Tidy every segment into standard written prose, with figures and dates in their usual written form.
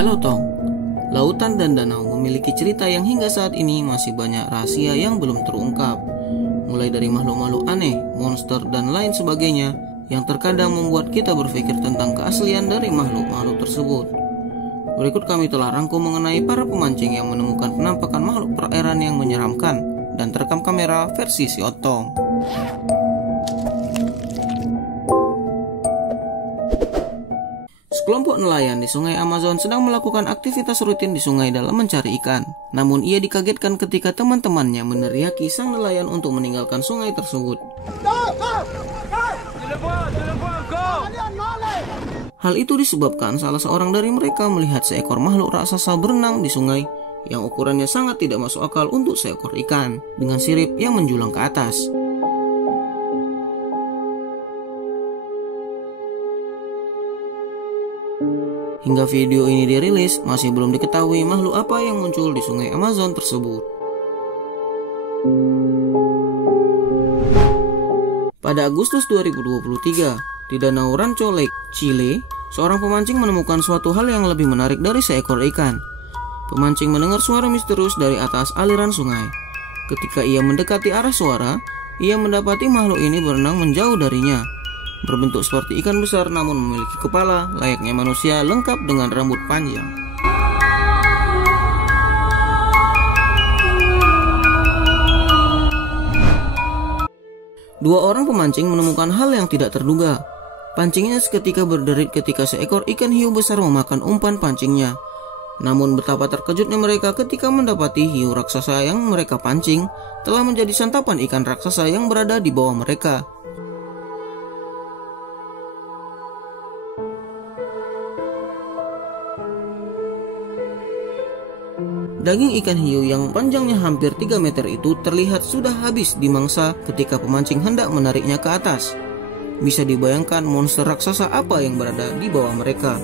Halo Tong, lautan dan danau memiliki cerita yang hingga saat ini masih banyak rahasia yang belum terungkap. Mulai dari makhluk-makhluk aneh, monster, dan lain sebagainya yang terkadang membuat kita berpikir tentang keaslian dari makhluk-makhluk tersebut. Berikut kami telah rangkum mengenai para pemancing yang menemukan penampakan makhluk perairan yang menyeramkan dan terekam kamera versi si Otong. Sekelompok nelayan di Sungai Amazon sedang melakukan aktivitas rutin di sungai dalam mencari ikan. Namun ia dikagetkan ketika teman-temannya meneriaki sang nelayan untuk meninggalkan sungai tersebut. Hal itu disebabkan salah seorang dari mereka melihat seekor makhluk raksasa berenang di sungai yang ukurannya sangat tidak masuk akal untuk seekor ikan, dengan sirip yang menjulang ke atas. Hingga video ini dirilis, masih belum diketahui makhluk apa yang muncul di sungai Amazon tersebut. Pada Agustus 2023, di Danau Rancho Lake, Chile, seorang pemancing menemukan suatu hal yang lebih menarik dari seekor ikan. Pemancing mendengar suara misterius dari atas aliran sungai. Ketika ia mendekati arah suara, ia mendapati makhluk ini berenang menjauh darinya. Berbentuk seperti ikan besar namun memiliki kepala layaknya manusia lengkap dengan rambut panjang. Dua orang pemancing menemukan hal yang tidak terduga. Pancingnya seketika berderit ketika seekor ikan hiu besar memakan umpan pancingnya. Namun betapa terkejutnya mereka ketika mendapati hiu raksasa yang mereka pancing telah menjadi santapan ikan raksasa yang berada di bawah mereka. Daging ikan hiu yang panjangnya hampir 3 meter itu terlihat sudah habis dimangsa ketika pemancing hendak menariknya ke atas. Bisa dibayangkan monster raksasa apa yang berada di bawah mereka.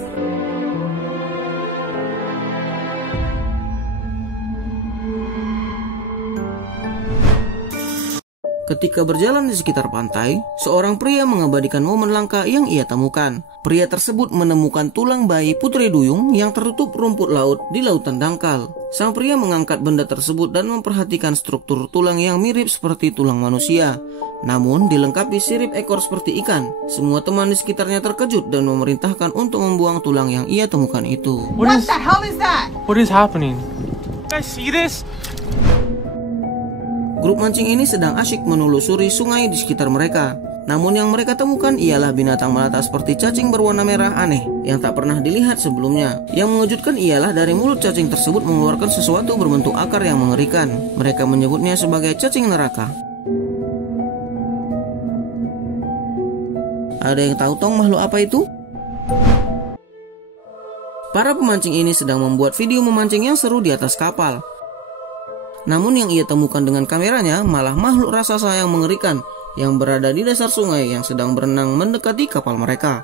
Ketika berjalan di sekitar pantai, seorang pria mengabadikan momen langka yang ia temukan. Pria tersebut menemukan tulang bayi putri duyung yang tertutup rumput laut di lautan dangkal. Sang pria mengangkat benda tersebut dan memperhatikan struktur tulang yang mirip seperti tulang manusia, namun dilengkapi sirip ekor seperti ikan. Semua teman di sekitarnya terkejut dan memerintahkan untuk membuang tulang yang ia temukan itu. What the hell is that? What is happening? You guys see this? Grup mancing ini sedang asyik menelusuri sungai di sekitar mereka. Namun yang mereka temukan ialah binatang melata seperti cacing berwarna merah aneh yang tak pernah dilihat sebelumnya. Yang mengejutkan ialah dari mulut cacing tersebut mengeluarkan sesuatu berbentuk akar yang mengerikan. Mereka menyebutnya sebagai cacing neraka. Ada yang tahu Tong makhluk apa itu? Para pemancing ini sedang membuat video memancing yang seru di atas kapal. Namun yang ia temukan dengan kameranya malah makhluk raksasa yang mengerikan yang berada di dasar sungai yang sedang berenang mendekati kapal mereka.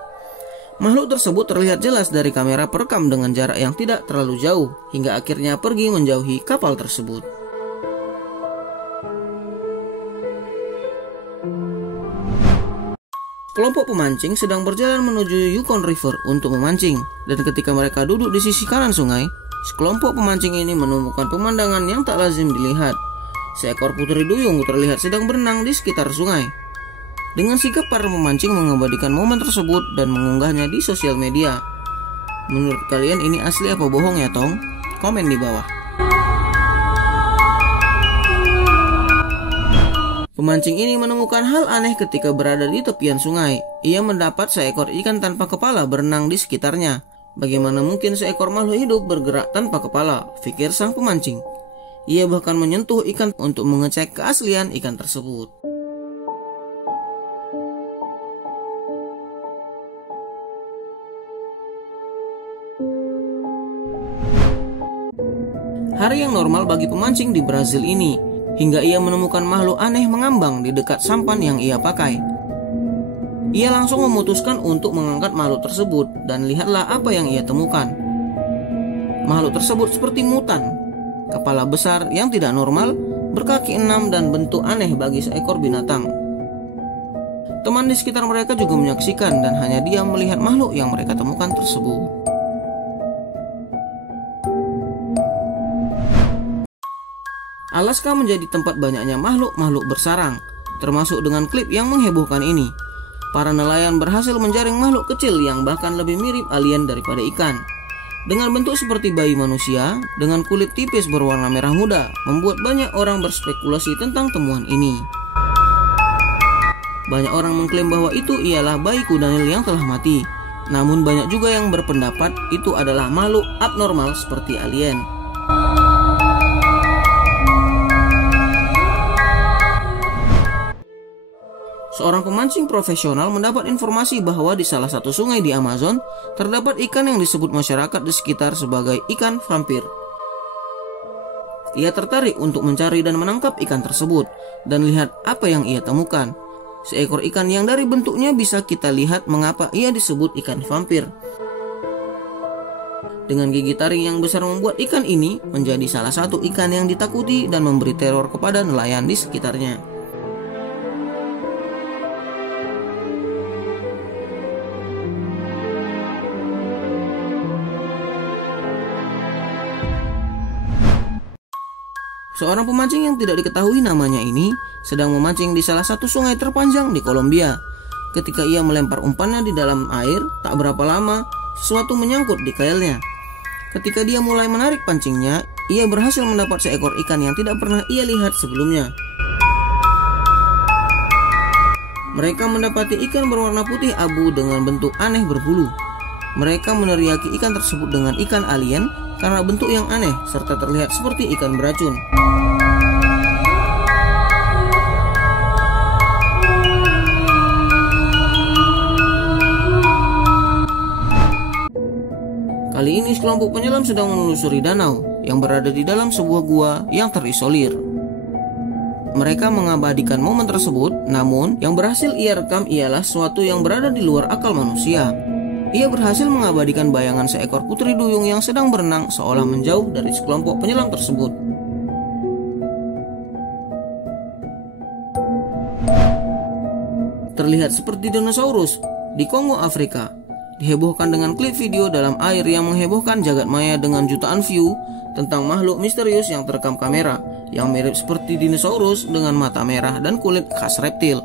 Makhluk tersebut terlihat jelas dari kamera perekam dengan jarak yang tidak terlalu jauh hingga akhirnya pergi menjauhi kapal tersebut. Kelompok pemancing sedang berjalan menuju Yukon River untuk memancing, dan ketika mereka duduk di sisi kanan sungai, sekelompok pemancing ini menemukan pemandangan yang tak lazim dilihat. Seekor putri duyung terlihat sedang berenang di sekitar sungai. Dengan sigap para pemancing mengabadikan momen tersebut dan mengunggahnya di sosial media. Menurut kalian ini asli apa bohong ya Tong? Komen di bawah. Pemancing ini menemukan hal aneh ketika berada di tepian sungai. Ia mendapat seekor ikan tanpa kepala berenang di sekitarnya. Bagaimana mungkin seekor makhluk hidup bergerak tanpa kepala, pikir sang pemancing. Ia bahkan menyentuh ikan untuk mengecek keaslian ikan tersebut. Hari yang normal bagi pemancing di Brazil ini, hingga ia menemukan makhluk aneh mengambang di dekat sampan yang ia pakai. Ia langsung memutuskan untuk mengangkat makhluk tersebut dan lihatlah apa yang ia temukan. Makhluk tersebut seperti mutan, kepala besar yang tidak normal, berkaki 6 dan bentuk aneh bagi seekor binatang. Teman di sekitar mereka juga menyaksikan dan hanya diam melihat makhluk yang mereka temukan tersebut. Alaska menjadi tempat banyaknya makhluk-makhluk bersarang, termasuk dengan klip yang menghebohkan ini. Para nelayan berhasil menjaring makhluk kecil yang bahkan lebih mirip alien daripada ikan. Dengan bentuk seperti bayi manusia, dengan kulit tipis berwarna merah muda, membuat banyak orang berspekulasi tentang temuan ini. Banyak orang mengklaim bahwa itu ialah bayi kuda Nil yang telah mati. Namun banyak juga yang berpendapat itu adalah makhluk abnormal seperti alien. Seorang pemancing profesional mendapat informasi bahwa di salah satu sungai di Amazon terdapat ikan yang disebut masyarakat di sekitar sebagai ikan vampir. Ia tertarik untuk mencari dan menangkap ikan tersebut dan lihat apa yang ia temukan. Seekor ikan yang dari bentuknya bisa kita lihat mengapa ia disebut ikan vampir. Dengan gigi taring yang besar membuat ikan ini menjadi salah satu ikan yang ditakuti dan memberi teror kepada nelayan di sekitarnya. Seorang pemancing yang tidak diketahui namanya ini sedang memancing di salah satu sungai terpanjang di Kolombia. Ketika ia melempar umpannya di dalam air, tak berapa lama sesuatu menyangkut di kailnya. Ketika dia mulai menarik pancingnya, ia berhasil mendapat seekor ikan yang tidak pernah ia lihat sebelumnya. Mereka mendapati ikan berwarna putih abu dengan bentuk aneh berbulu. Mereka meneriaki ikan tersebut dengan ikan alien karena bentuk yang aneh serta terlihat seperti ikan beracun. Kali ini sekelompok penyelam sedang menelusuri danau yang berada di dalam sebuah gua yang terisolir. Mereka mengabadikan momen tersebut, namun yang berhasil ia rekam ialah sesuatu yang berada di luar akal manusia. Ia berhasil mengabadikan bayangan seekor putri duyung yang sedang berenang seolah menjauh dari sekelompok penyelam tersebut. Terlihat seperti dinosaurus di Kongo, Afrika. Dihebohkan dengan klip video dalam air yang menghebohkan jagat maya dengan jutaan view tentang makhluk misterius yang terekam kamera yang mirip seperti dinosaurus dengan mata merah dan kulit khas reptil.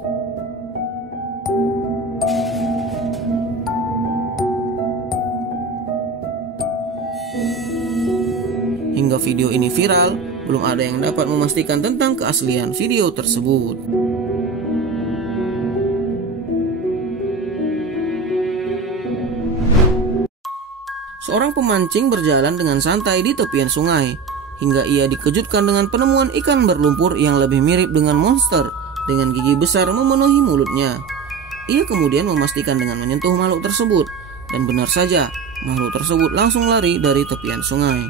Hingga video ini viral, belum ada yang dapat memastikan tentang keaslian video tersebut. Seorang pemancing berjalan dengan santai di tepian sungai, hingga ia dikejutkan dengan penemuan ikan berlumpur yang lebih mirip dengan monster, dengan gigi besar memenuhi mulutnya. Ia kemudian memastikan dengan menyentuh makhluk tersebut, dan benar saja, makhluk tersebut langsung lari dari tepian sungai.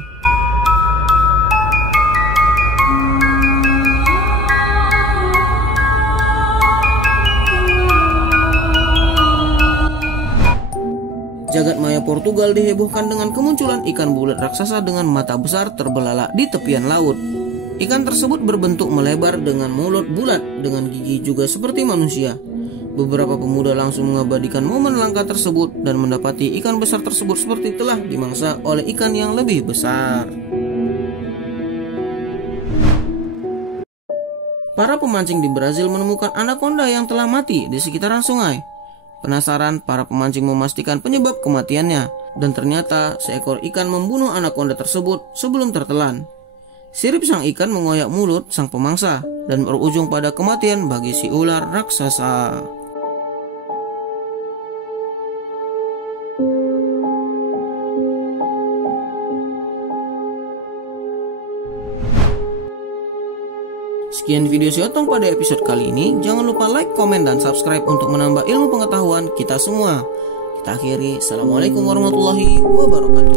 Jagat maya Portugal dihebohkan dengan kemunculan ikan bulat raksasa dengan mata besar terbelalak di tepian laut. Ikan tersebut berbentuk melebar dengan mulut bulat dengan gigi juga seperti manusia. Beberapa pemuda langsung mengabadikan momen langka tersebut dan mendapati ikan besar tersebut seperti telah dimangsa oleh ikan yang lebih besar. Para pemancing di Brazil menemukan anaconda yang telah mati di sekitaran sungai. Penasaran, para pemancing memastikan penyebab kematiannya, dan ternyata seekor ikan membunuh anaconda tersebut sebelum tertelan. Sirip sang ikan mengoyak mulut sang pemangsa dan berujung pada kematian bagi si ular raksasa. Sekian video si Otong pada episode kali ini. Jangan lupa like, komen, dan subscribe untuk menambah ilmu pengetahuan kita semua. Kita akhiri. Assalamualaikum warahmatullahi wabarakatuh.